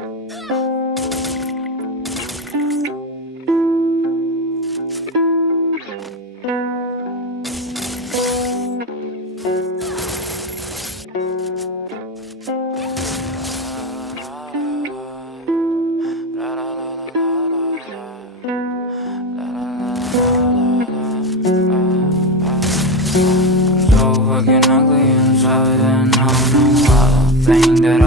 So fucking ugly inside, and I don't know why. The thing that